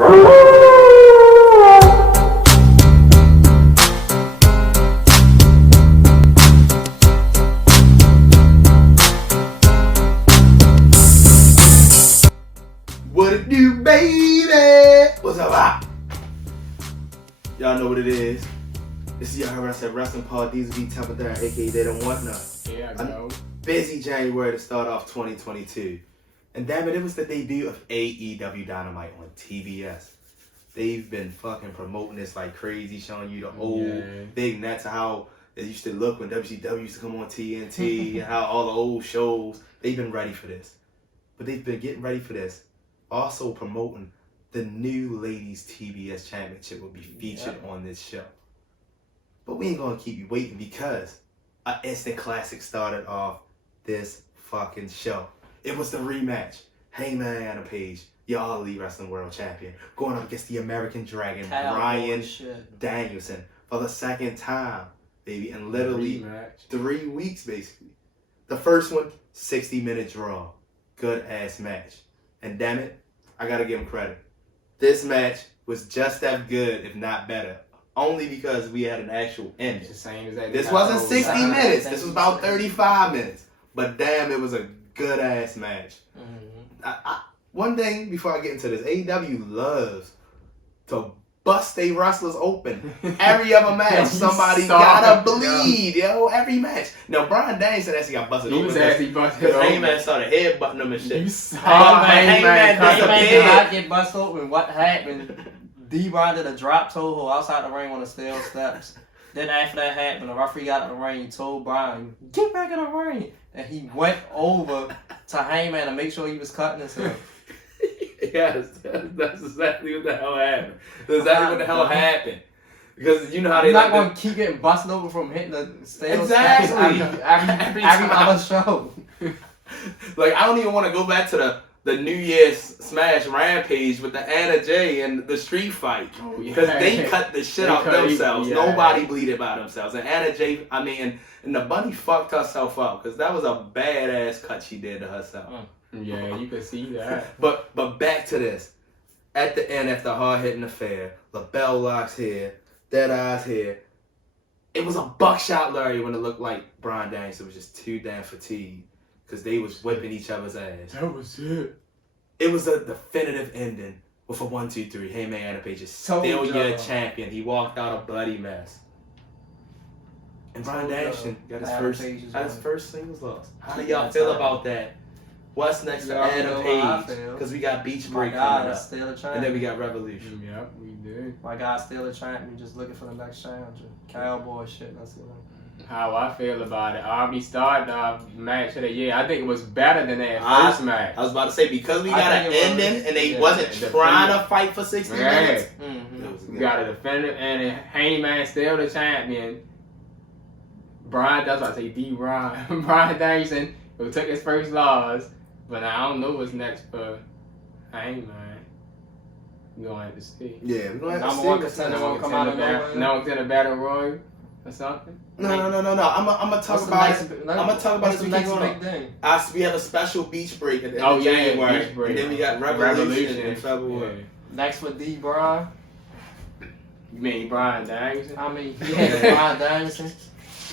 What it do, baby? What's up? Y'all know what it is. This is your Heard I Said Wrestling Pod. These will be Temple there, aka They Don't Want None. Yeah, I know. Busy January to start off 2022. And damn it was the debut of AEW Dynamite on TBS. They've been fucking promoting this like crazy, showing you the old big nets of how it used to look when WCW used to come on TNT and how all the old shows. They've been ready for this. But they've been getting ready for this. Also promoting the new Ladies TBS Championship will be featured on this show. But we ain't gonna keep you waiting because an instant classic started off this fucking show. It was the rematch. Hangman Adam Page, your All Elite Wrestling World Champion, going up against the American Dragon, Bryan Danielson, for the second time, baby, in literally 3 weeks, basically. The first one, 60-minute draw. Good ass match. And damn it, I gotta give him credit. This match was just as good, if not better. Only because we had an actual ending. It's the same as that. This wasn't 60 minutes. This was about 35 minutes. But damn, it was a good ass match. One thing before I get into this, AEW loves to bust their wrestlers open. Every other match, somebody gotta bleed, yo. Every match. Now, Bryan Danielson actually got busted open. He was actually busted open. Hangman started headbutting him and shit. You saw Hangman did not get busted open. What happened? D-Ron did a drop toe hold outside the ring on the steel steps. Then after that happened, the referee got in the ring. He told Bryan, "Get back in the ring." And he went over to Hangman to make sure he was cutting himself. Yes, that's exactly what the hell happened. That's exactly what the hell happened. Because you know how they not going to keep getting busted over from hitting the steel steps every other show. Like, I don't even want to go back to the New Year's Smash Rampage with the Anna Jay and the street fight. Because they cut the shit out themselves. Nobody bleeded by themselves. And Anna Jay, and the bunny fucked herself up. Because that was a badass cut she did to herself. Yeah, you could see that. But back to this. At the end, after a hard-hitting affair, LaBelle locks here, Deadeye's here. It was a buckshot Larry when it looked like Bryan Danielson was just too damn fatigued. Because they was whipping each other's ass. That was it. It was a definitive ending with a 1, 2, 3. Hangman Adam Page is still your champion. He walked out a bloody mess. And Bryan Danielson got his first singles loss. How do y'all feel about that? What's next for Adam Page? Because we got Beach Break coming up. And then we got Revolution. Yep, we did. My guy's still a champion, just looking for the next challenger. Cowboy shit, that's it. How I feel about it. Army started the match of the year. I think it was better than that first match. I was about to say, because we got an ending and they wasn't trying to fight for 60 minutes. We got a defender and Hangman still the champion. Bryan Danielson, who took his first loss. But I don't know what's next for Hangman. We're going to have to see. Yeah, we're going to have to see. Number one contender won't come out of nowhere. No, in a battle royal or something. No. I'm gonna talk about it. I'm gonna talk about it. Next big thing. We have a special beach break at the end of January. Beach break. And then we got Revolution in February. Yeah. Next for D-Bron. You mean Bryan Danielson? Bryan Danielson.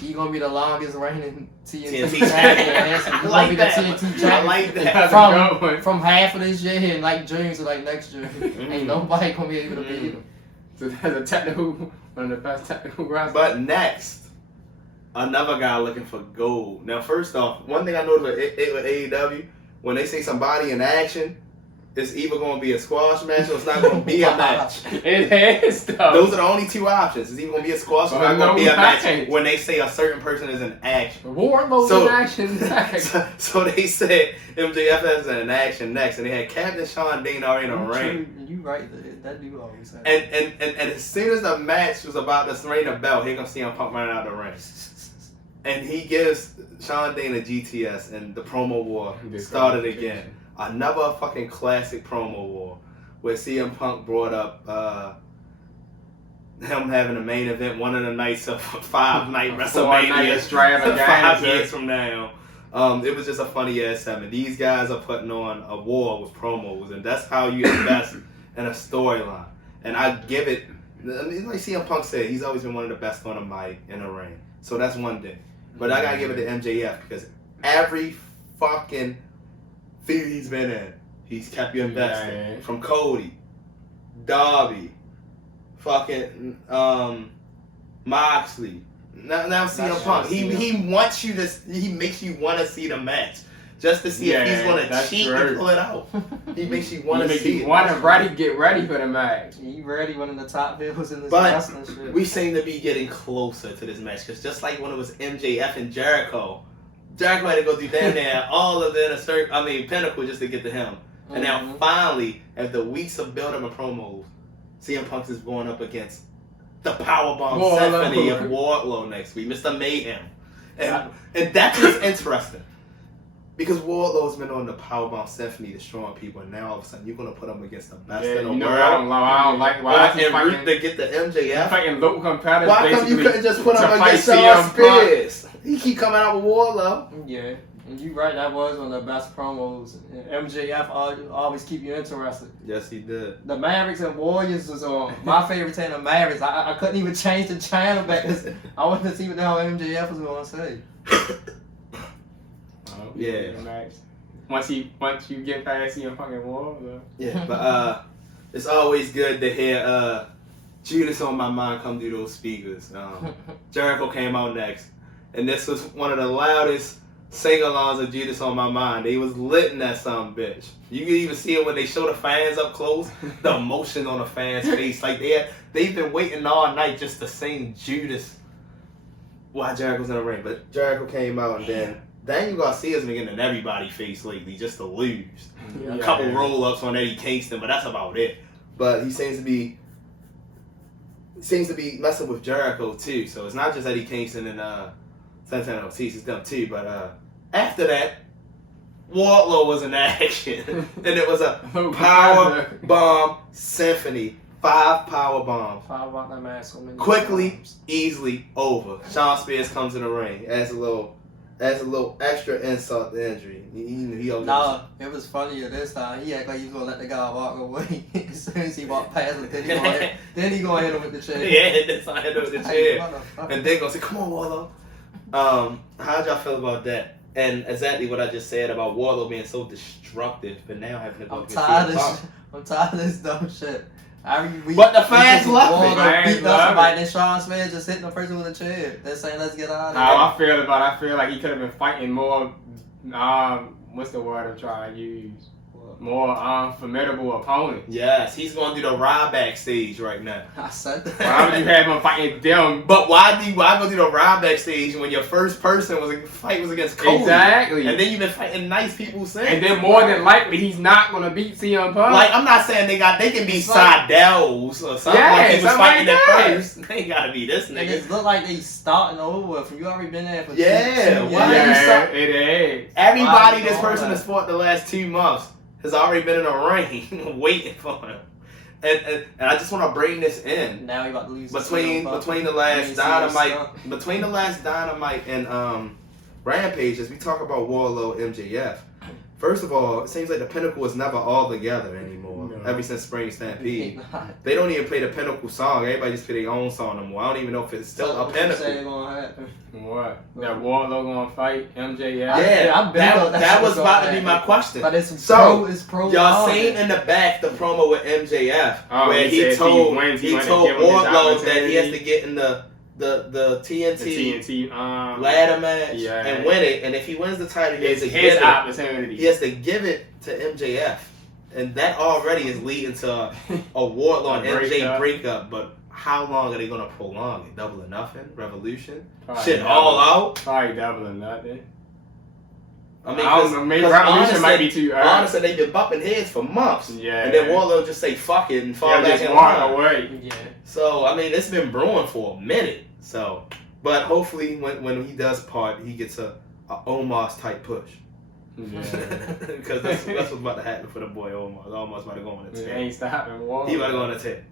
He gonna be the longest reigning TNT champion. I like that. I like that. From half of this year and like June to like next year. Ain't nobody gonna be able to beat him. So that's one of the best technical wrestlers. But next, another guy looking for gold. Now, first off, one thing I noticed with AEW, when they say somebody in action, it's either going to be a squash match or it's not going to be a match. It is, though. Those are the only two options. It's either going to be a squash or it's not going to be a match when they say a certain person is in action. Wardlow's in action next. So they said MJF is in action next, and they had Captain Sean Dean already in the ring. You right, that dude always said. And as soon as the match was about to ring the bell, here comes CM Punk running out the ring. And he gives Sean Dean a GTS, and the promo war started again. Another fucking classic promo war where CM Punk brought up him having a main event one of the nights of 5-night WrestleMania 5 years from now. It was just a funny ass segment. These guys are putting on a war with promos, and that's how you invest and a storyline. And I give it, I mean, like CM Punk said, he's always been one of the best on the mic in the ring. So that's one thing. But I gotta give it to MJF because every fucking feud he's been in, he's kept you invested. Yeah. From Cody, Darby, fucking Moxley. Now CM Punk. He wants you to. He makes you want to see the match just to see if he's gonna cheat and pull it out. He makes you want to see it. Want to get ready for the match. He ready one of the top bills in this But wrestling shit. we seem to be getting closer to this match because just like when it was MJF and Jericho had to go through damn near all of the Pinnacle just to get to him. And now finally, after weeks of build-up and promos, CM Punk is going up against the Powerbomb Symphony of Wardlow next week, Mr. Mayhem. And that's what's interesting. Because Wardlow's been on the Powerbomb Symphony destroying people, and now all of a sudden you're going to put him against the best in the world. I don't like why he's fighting to get the MJF. Fighting local competitors. Why come you couldn't just put him against Shawn Spears? He keep coming out with Wardlow. Yeah. And you right, that was one of the best promos. MJF always keep you interested. Yes, he did. The Mavericks and Warriors was on. My favorite team, the Mavericks. I couldn't even change the channel back because I wanted to see what the hell MJF was going to say. Yeah. Once you get past CM Punk and Wardlow. Yeah, but it's always good to hear Judas on My Mind come through those speakers. Jericho came out next, and this was one of the loudest sing-alongs of Judas on My Mind. They was lit in that son bitch. You can even see it when they show the fans up close, the emotion on the fans' face. Like they've been waiting all night just to sing Judas while Jericho's in the ring. But Jericho came out, and then Daniel Garcia's been getting in everybody's face lately just to lose. A couple roll-ups on Eddie Kingston, but that's about it. But he seems to be messing with Jericho too. So it's not just Eddie Kingston and Santana Ortiz, it's them too. But after that, Wardlow was in action, and it was a power bomb symphony. 5 power bombs. 5 about that man so many quickly, times. easily over. Shawn Spears comes in the ring, adds a little extra insult to injury. It was funnier this time. He acted like he was gonna let the guy walk away. As soon as he walked past him, then he gonna hit him with the chair. Yeah, that's how I hit him with the chair. And then gonna say, "Come on, Wardlow." How'd y'all feel about that? And exactly what I just said about Wardlow being so destructive, but now having to go I'm tired of this dumb shit. But the fans love it. Beating up somebody, then Shawn Spears just hitting the person with a chair. They're saying, "Let's get out of here." I feel like he could have been fighting more. What's the word I'm trying to use? More formidable opponent. Yes, he's going to do the ride backstage right now. I said that. Why would you have him fighting them? But why go do the ride backstage when your first person fight was against Cody? Exactly. And then you've been fighting nice people since. And then more than likely he's not gonna beat CM Punk. Like, I'm not saying they can be Seidel's or something. Yeah, like he was fighting like at first. They ain't gotta be this nigga. It look like they starting over from you already been there for 2 years. It is. Everybody this person has fought the last 2 months has already been in a ring waiting for him. And I just want to bring this in. Now he about to lose between the last Dynamite and Rampage, as we talk about Wardlow MJF. First of all, it seems like the Pinnacle is never all together anymore. No. Ever since Spring Stampede, they don't even play the Pinnacle song. Everybody just play their own song anymore. I don't even know if it's still a Pinnacle. What? That Wardlow gonna fight MJF? Yeah, that was about to be my question. But it's pro. Y'all seen in the back the promo with MJF where he told Wardlow that he has to get in the TNT ladder match and win it, and if he wins the title, he has to give it to MJF, and that already is leading to a Wardlow and MJ breakup. But how long are they gonna prolong it? Double or Nothing, Revolution, all out. Probably Double or Nothing. I mean, I don't know, maybe Revolution might be too early. Honestly, they've been bumping heads for months. Yeah. And then Wardlow just say fuck it and fall back in line. Away. Yeah. So, I mean, it's been brewing for a minute. So, but hopefully when he does part, he gets a Omos type push. Yeah. Because that's what's about to happen for the boy Omos. Omos about to go on a 10. Ain't stopping Wardlow. He about to go on a 10.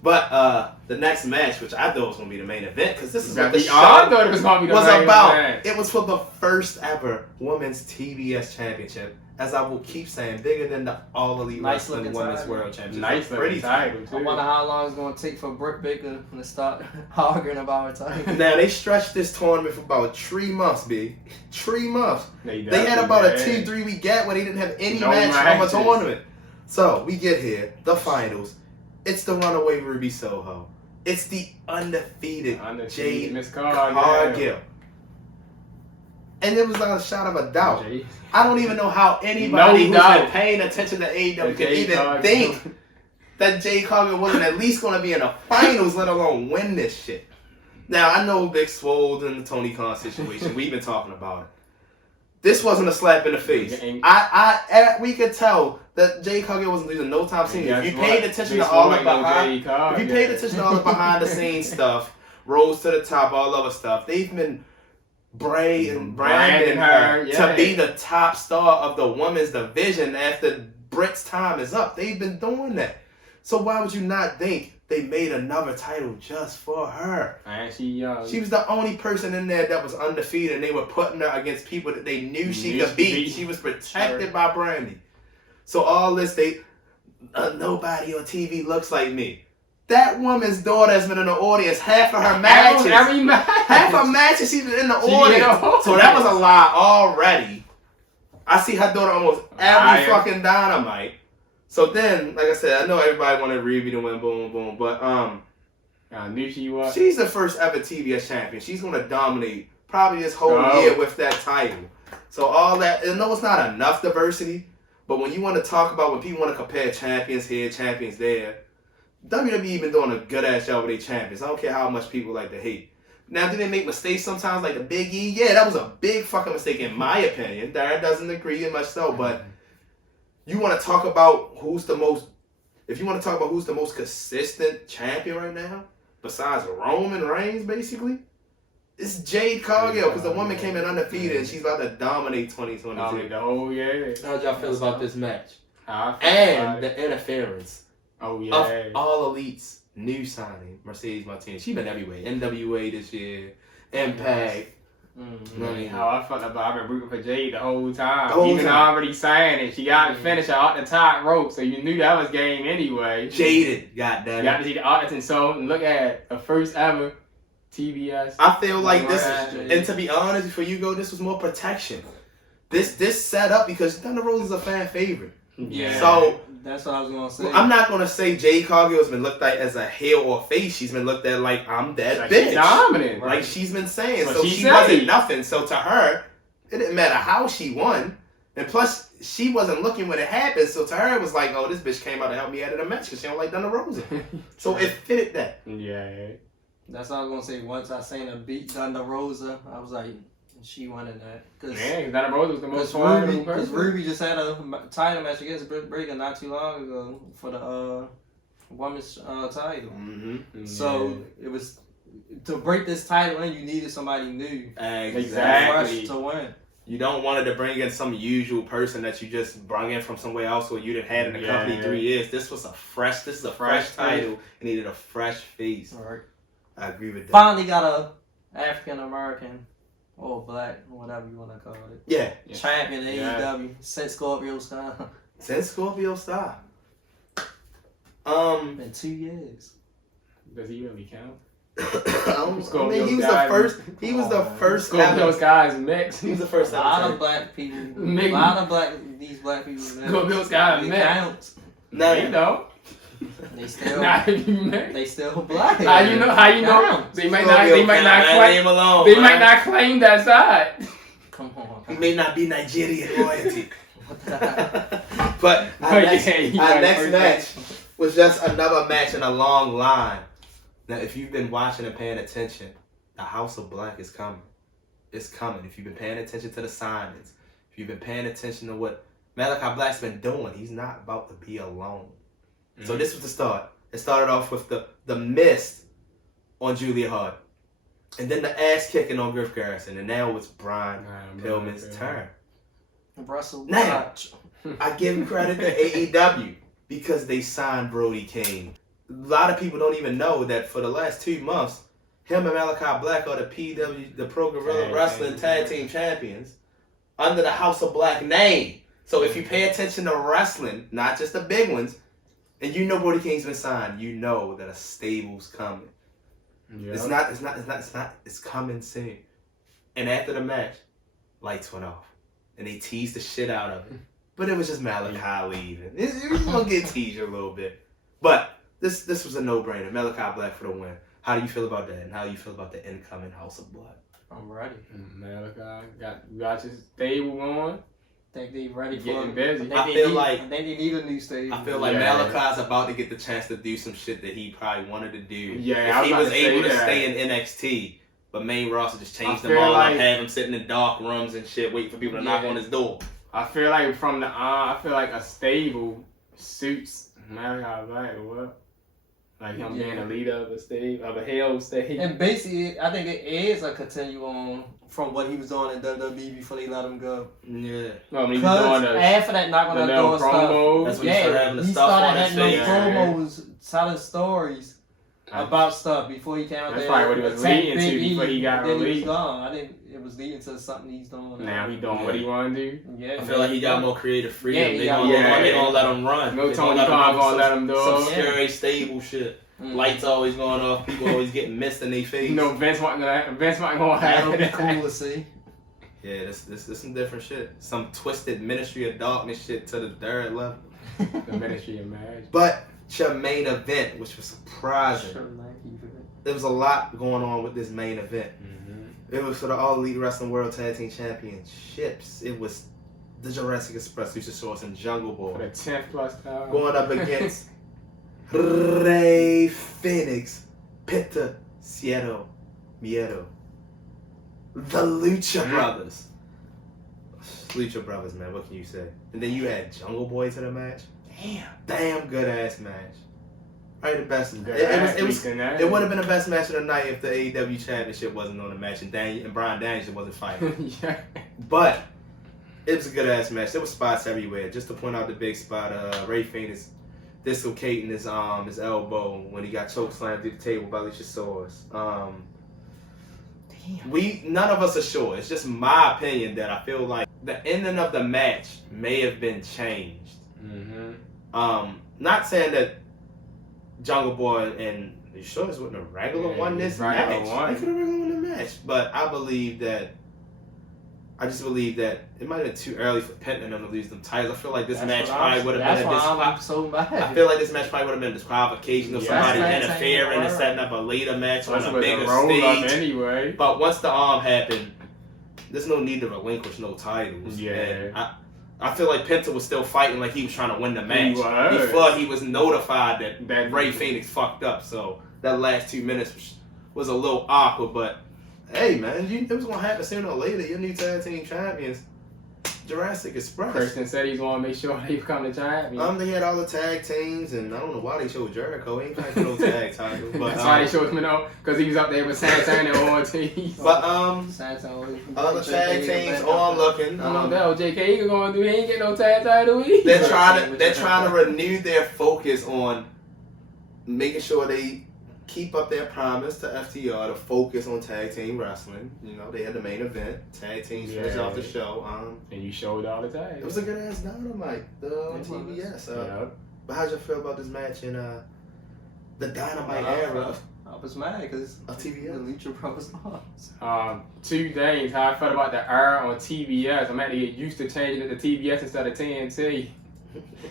But the next match, which I thought was going to be the main event, because this is what the show was about. It was for the first ever Women's TBS Championship as I will keep saying, bigger than the All Elite Nice Wrestling looking Women's title. World Championship. Nice Pretty title, I too. wonder how long it's going to take for Britt Baker to start arguing about her title. Now, they stretched this tournament for about 3 months, B. 3 months. They had definitely about a did. 2-3 week gap where they didn't have any No match on the matches. tournament. So, we get here, the finals. It's the runaway Ruby Soho. It's the undefeated Jade Miss Cargill. And it was not a shot of a doubt. Jade. I don't even know how anybody who's been paying attention to AEW can even think that Jade Cargill wasn't at least going to be in the finals, let alone win this shit. Now, I know Big Swole and the Tony Khan situation. We've been talking about it. This wasn't a slap in the face. We could tell that Jade Cargill wasn't losing no time soon. If you paid attention to all the behind the scenes stuff, Rose to the top, all other stuff, they've been branding her to be the top star of the women's division after Britt's time is up. They've been doing that. So why would you not think they made another title just for her? And she was the only person in there that was undefeated, and they were putting her against people that they knew she could beat. She was protected by Brandy. So all this, nobody on TV looks like me. That woman's daughter has been in the audience half of her matches. Every match. Half her matches she's been in the audience. So that was a lie already. I see her daughter almost every fucking Dynamite. So then, like I said, I know everybody wanted Ruby to win, boom, boom, but I knew she was. She's the first ever TBS champion. She's gonna dominate probably this whole year with that title. So all that, I know it's not enough diversity, but when you want to talk about, when people want to compare champions here, champions there, WWE been doing a good ass job with their champions. I don't care how much people like to hate. Now, do they make mistakes sometimes, like the Big E? Yeah, that was a big fucking mistake in my opinion. Darren doesn't agree much so, but you want to talk about who's the most consistent champion right now, besides Roman Reigns, basically, it's Jade Cargill, because the woman came in undefeated and she's about to dominate 2022. The whole year. How'd y'all feel about this match? And the interference of All Elite's new signing, Mercedes Martinez. She's been everywhere. NWA this year, Impact. How I felt about I've been rooting for Jade the whole time. Even already saying it. She got to finish her out the top rope, so you knew that was game anyway. Jaded, goddamn. You got to see the Arlington. So look at the first ever TBS. I feel like this, and to be honest, before you go, this was more protection. This set up because Thunder Rose is a fan favorite. Yeah. So that's what I was gonna say. I'm not gonna say Jade Cargill has been looked at as a heel or face. She's been looked at like I'm that bitch. She's dominant, like she's been saying. So she wasn't nothing. So to her, it didn't matter how she won. And plus, she wasn't looking when it happened. So to her, it was like, oh, this bitch came out to help me out of the match because she don't like Thunder Rosa. So it fitted that. Yeah. That's what I was gonna say. Once I seen her beat Thunder Rosa, I was like, she won in that. Because Thunder Rosa was the most formidable person. Because Ruby just had a title match against Britt Baker not too long ago for the women's title. Mm-hmm. So it was to break this title in, you needed somebody new. Exactly. Fresh to win. You don't want to bring in some usual person that you just brought in from somewhere else or you didn't had in the company 3 years. This is a fresh title. It needed a fresh face. All right. I agree with that. Finally got a African American or black, whatever you want to call it. Yeah. Champion AEW since Scorpio Sky. Since Scorpio Sky. In 2 years. Does he really count? He was the first. Scorpio Sky's mixed. He was the first. A lot of black people. These black people. Scorpio Sky mixed. No, you know. They still. They still black. How you know? They might not claim that side. Come on. He may not be Nigerian royalty. But our next match was just another match in a long line. Now, if you've been watching and paying attention, the House of Black is coming. It's coming. If you've been paying attention to the signings, if you've been paying attention to what Malakai Black's been doing, he's not about to be alone. Mm-hmm. So this was the start. It started off with the mist on Julia Hart. And then the ass kicking on Griff Garrison. And now it's Brian Pillman's turn. Russell. Now, I give credit to AEW because they signed Brody King. A lot of people don't even know that for the last 2 months, him and Malakai Black are the Pro Guerrilla Wrestling Tag Team Champions under the House of Black name. So if you pay attention to wrestling, not just the big ones, and you know Brody King's been signed, you know that a stable's coming. Yeah. It's coming soon. And after the match, lights went off. And they teased the shit out of it. But it was just Malakai leaving. It was gonna get teased a little bit. But this was a no-brainer. Malakai Black for the win. How do you feel about that? And how do you feel about the incoming House of Blood? I'm ready. Malakai got his stable going. Think they ready for Getting busy. I think they need a new stage. I feel like Malakai's about to get the chance to do some shit that he probably wanted to do. Yeah, if he was able to stay in NXT, but main roster just changed them all up, have him sitting in dark rooms and shit, waiting for people to knock on his door. I feel like I feel like a stable suits Malakai Black or what? Like him being a leader of a stage, of a hell stage. And basically, I think it is a continuum from what he was doing in WWE before they let him go. Yeah. Well, I mean, he was doing after that knocking on the door stuff. That's when he started having the stuff on his face. Promos, telling stories about stuff before he came out there. That's probably what he was leading to before he got released. I think it was leading to something he's doing. Now he doing what he want to do. Yeah, I feel like he got more creative freedom. Yeah, they gonna let him run. No Tony Khan gonna let him do some scary stable shit. Lights always going off. People always getting missed in their face. You know, Vince might gonna have that'll be cool to see. Yeah, this some different shit. Some twisted Ministry of Darkness shit to the third level. The Ministry of Magic. But your main event, which was surprising. There was a lot going on with this main event. It was for the All Elite Wrestling World Tag Team Championships. It was the Jurassic Express, Lucha Bros, and Jungle Boy. For the 10th plus time. Going up against Rey Fenix, Penta, Miedo. The Lucha Brothers. Lucha Brothers, man, what can you say? And then you had Jungle Boy to the match. Damn good ass match. Probably the best. It would have been the best match of the night if the AEW Championship wasn't on the match and Bryan Danielson wasn't fighting. Yeah. But it was a good ass match. There were spots everywhere. Just to point out the big spot, Rey Fenix dislocating his elbow when he got chokeslammed through the table by Luchasaurus. None of us are sure. It's just my opinion that I feel like the ending of the match may have been changed. Not saying that Jungle Boy and Luchasaurus wouldn't have regular won this match. They could have regular won the match, but I just believe that it might have been too early for Penta and them to lose them titles. I feel like this match probably would have been I feel like this match probably would have been a disqualification of somebody interfering and setting up a later match on a bigger stage. Anyway. But once the arm happened, there's no need to relinquish no titles. Yeah. And I feel like Penta was still fighting like he was trying to win the match before he was notified that Rey Fenix fucked up. So that last 2 minutes was a little awkward, but hey man, it was gonna happen sooner or later. Your new tag team champions, Jurassic Express. Kirsten said he's gonna make sure they become the champion. They had all the tag teams, and I don't know why they showed Jericho. He ain't fighting for no tag title. But that's why they showed him because he was up there with Santana and Ortiz. But other tag teams on looking. I don't know what JK gonna do. He ain't get no tag title either. They're trying to renew their focus on making sure they keep up their promise to FTR to focus on tag team wrestling. You know, they had the main event. Tag teams finished off the show. And you showed all the tags. It was a good ass Dynamite on TBS. But how'd you feel about this match in the Dynamite era? I was mad because TBS. The Lucha Bros lost. 2 things. How I felt about the era on TBS. I'm actually get used to changing it to TBS instead of TNT.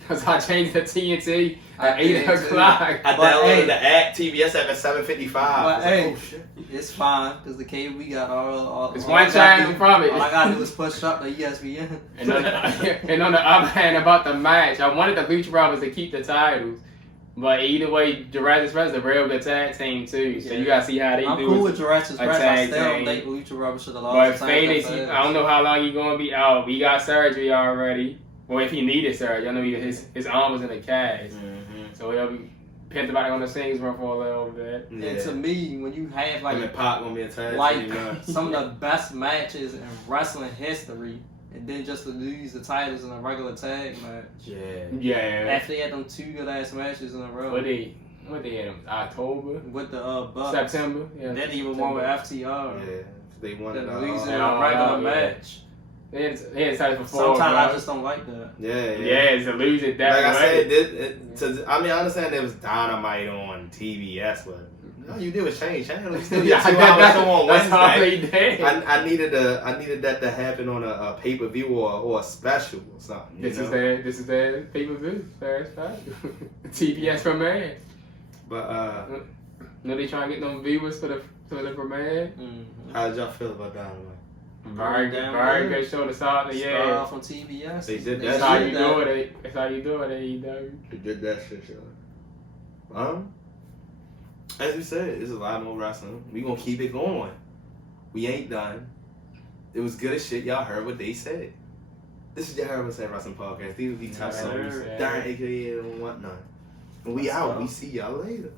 Because I changed the TNT at 8 o'clock. I downloaded the app TBS app at 7:55. But hey, it's fine because the cable we got all it's one channel from it. All I gotta do is push up the ESPN. And on the other hand, about the match, I wanted the Lucha Bros to keep the titles. But either way, Jurassic Express is a real good tag team too. So you gotta see how they do. I'm cool with Jurassic Express. I still don't think Lucha Bros should have lost. But Phoenix, I don't know how long he's gonna be out. He got surgery already. Well, if he needed surgery, I know his arm was in a cast. So he'll be pinned about on the scenes run for a little bit. Yeah. And to me, when you have Pop gonna be a tag team, some of the best matches in wrestling history, and then just to lose the titles in a regular tag match. Yeah. After they had them 2 good ass matches in a row. What they had them October with the Bucks. September. Yeah. Then even one with FTR. Yeah, they won losing a regular match. They had to start it for 4 Sometimes I bro. just don't like that. Yeah. Yeah, to lose it that Like I way. said, I understand there was Dynamite on TBS, but all you did was change channel. You still Yeah, get 2 hours show on that's all Wednesday. they did. I needed that to happen on a pay per view or a special or something. This is their pay-per-view. Fair special. TBS premiere. But No, they trying to get them viewers for the premiere. how did y'all feel about Dynamite? Very good show to start the year. Start off on TBS. They did That's that how shit. you do it. That's how you do it, AEW. They did that shit, y'all. As we said, there's a lot more wrestling. We gonna keep it going. We ain't done. It was good as shit. Y'all heard what they said. This is your Heard What Said Wrestling Podcast. These will be top Yes, songs. sir. Darren, aka and whatnot. And we out. We see y'all later.